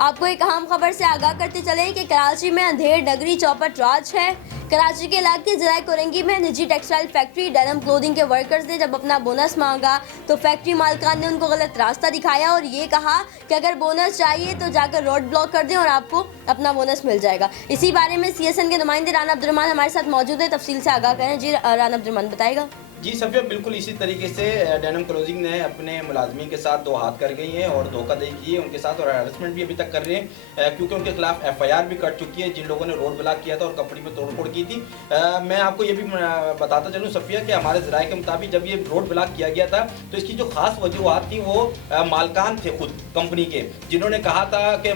आपको एक अहम खबर से आगाह करते चले कि कराची में अंधेर नगरी चौपट राज है। कराची के इलाके ज़िला कोरंगी में निजी टेक्सटाइल फैक्ट्री डेनिम क्लोथिंग के वर्कर्स ने जब अपना बोनस मांगा तो फैक्ट्री मालकान ने उनको गलत रास्ता दिखाया और ये कहा कि अगर बोनस चाहिए तो जाकर रोड ब्लॉक कर दें और आपको अपना बोनस मिल जाएगा। इसी बारे में सीएसएन के नुमाइंदे राना अब्दुर्रहमान हमारे साथ मौजूद है, तफसील से आगाह करें। जी राना अब्दुर्रहमान बताएगा। जी सफिया, बिल्कुल इसी तरीके से डेनिम क्लोथिंग ने अपने मुलाजमीन के साथ दो हाथ कर गई हैं और धोखाधड़ी की है उनके साथ और हैरेसमेंट भी अभी तक कर रहे हैं क्योंकि उनके खिलाफ एफआईआर भी कट चुकी है जिन लोगों ने रोड ब्लॉक किया था और कंपनी में तोड़फोड़ की थी। मैं आपको ये भी बताता चलूँ सफिया कि हमारे ज़राए के मुताबिक जब ये रोड ब्लॉक किया गया था तो इसकी जो खास वजूहत थी वो मालकान थे खुद कंपनी के, जिन्होंने कहा था कि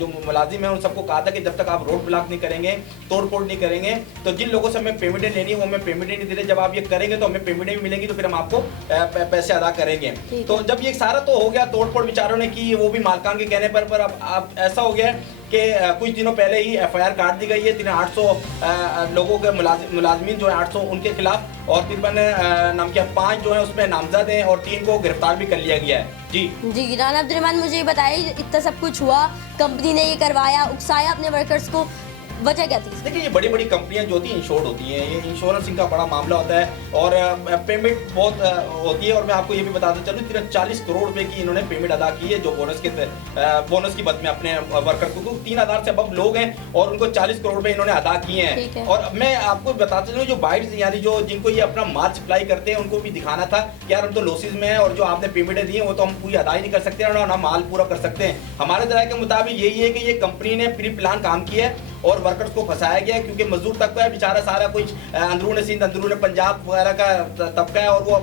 जो मुलाजिम है उन सबको कहा था कि जब तक आप रोड ब्लॉक नहीं करेंगे, तोड़फोड़ नहीं करेंगे तो जिन लोगों से हमें पेमेंटें लेनी है वो हमें पेमेंटें नहीं दे रहे, जब आप ये करेंगे तो हमें पेमेंटें भी मिलेंगी तो फिर हम आपको पैसे अदा करेंगे। तो जब ये सारा तो हो गया, तोड़फोड़ विचारों ने की, वो भी मालकान के कहने पर अब ऐसा हो गया कि कुछ दिनों पहले ही एफआईआर काट दी गई है 800 लोगों के मुलाजमीन जो है 800 उनके खिलाफ और तकरीबन नाम क्या 5 जो है उसमें नामजद हैं और 3 को गिरफ्तार भी कर लिया गया है। जी राना अब्दुर्रहमान, मुझे बताइए इतना सब कुछ हुआ, कंपनी ने ये करवाया, उकसाया अपने वर्कर्स को, वजह क्या थी? देखिए ये बड़ी बड़ी कंपनियां जो होती हैं इंश्योर्ड होती हैं, ये इंश्योरेंस इनका बड़ा मामला होता है और पेमेंट बहुत होती है और मैं आपको ये भी बताता चलूँ 40 करोड़ रुपए की इन्होंने पेमेंट अदा की है जो बोनस की बद में अपने वर्कर्स को, 3000 से अब लोग हैं और उनको 40 करोड़ रुपए इन्होंने अदा किए हैं। और मैं आपको बताता चलूँ जो बाइट्स यानी जो जिनको ये अपना माल सप्लाई करते हैं उनको भी दिखाना था कि यार हम तो लॉसेज में है और जो आपने पेमेंटें दी हैं वो तो हम पूरी अदा ही नहीं कर सकते और ना माल पूरा कर सकते हैं। हमारे दराय के मुताबिक यही है कि ये कंपनी ने प्री प्लान काम किया है और वर्कर्स को फंसाया गया क्योंकि मजदूर तबका है बेचारा सारा कुछ अंदरून सिंध अंदरून पंजाब वगैरह का तबका है और वो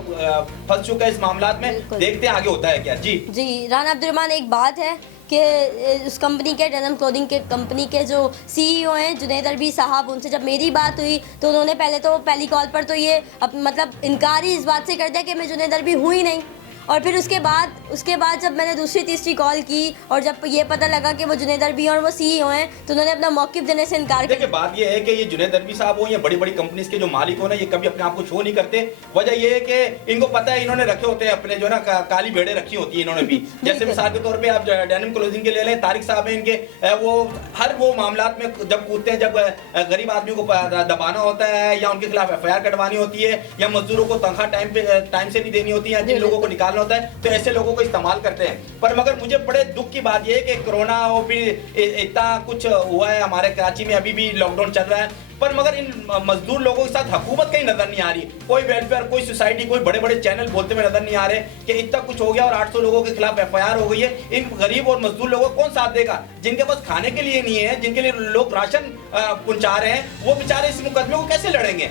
फंस चुका है इस मामला में। देखते हैं आगे होता है क्या। जी राना अब्दुर्रहमान, एक बात है कि उस कंपनी के डेनिम क्लोथिंग के कंपनी के जो सीईओ हैं जुनैद अरबी साहब, उनसे जब मेरी बात हुई तो उन्होंने पहली कॉल पर तो ये मतलब इनकार ही इस बात से कर दिया कि मैं जुनैद अरबी हुई नहीं और फिर उसके बाद जब मैंने दूसरी तीसरी कॉल की और जब ये पता लगा कि वो जुनैद अरबी और वो सीईओ हैं तो उन्होंने अपना मौक़िफ़ देने से इनकार किया। देखिए बात ये है कि ये जुनैद अरबी साहब हो या बड़ी बड़ी कंपनीज के जो मालिक हो ना, ये कभी अपने आप को शो नहीं करते। वजह ये है कि इनको पता है इन्होंने रखे होते हैं अपने जो ना काली भेड़े रखी होती है इन्होंने भी। जैसे मिसाल के तौर पर आप डेनिम क्लोथिंग के ले लें, तारिक साहब हैं इनके, वो हर वो मामला में जब कूदते हैं जब गरीब आदमी को दबाना होता है या उनके खिलाफ एफआईआर कटवानी होती है या मजदूरों को तनख्वाह टाइम से नहीं देनी होती है, जिन लोगों को निकालना होता है तो ऐसे लोगों को इस्तेमाल करते हैं। पर मगर मुझे बड़े दुख की बात यह है कि कोरोना और फिर इतना कुछ हुआ है हमारे कराची में, अभी भी लॉकडाउन चल रहा है, पर मगर इन मजदूर लोगों के साथ हुकूमत कहीं नजर नहीं आ रही। कोई वेलफेयर, कोई सोसाइटी, कोई बड़े बड़े चैनल बोलते हुए नजर नहीं आ रहे कि इतना कुछ हो गया और 800 लोगों के खिलाफ एफआईआर हो गई है। इन गरीब और मजदूर लोगों को कौन साथ देगा जिनके पास खाने के लिए नहीं है, जिनके लिए लोग राशन पहुंचा रहे हैं, वो बेचारे इस मुकदमे को कैसे लड़ेंगे।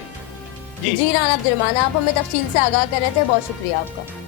जी राना अब्दुर्रहमान, आप हमें तफसील से आगाह कर रहे थे, बहुत शुक्रिया आपका।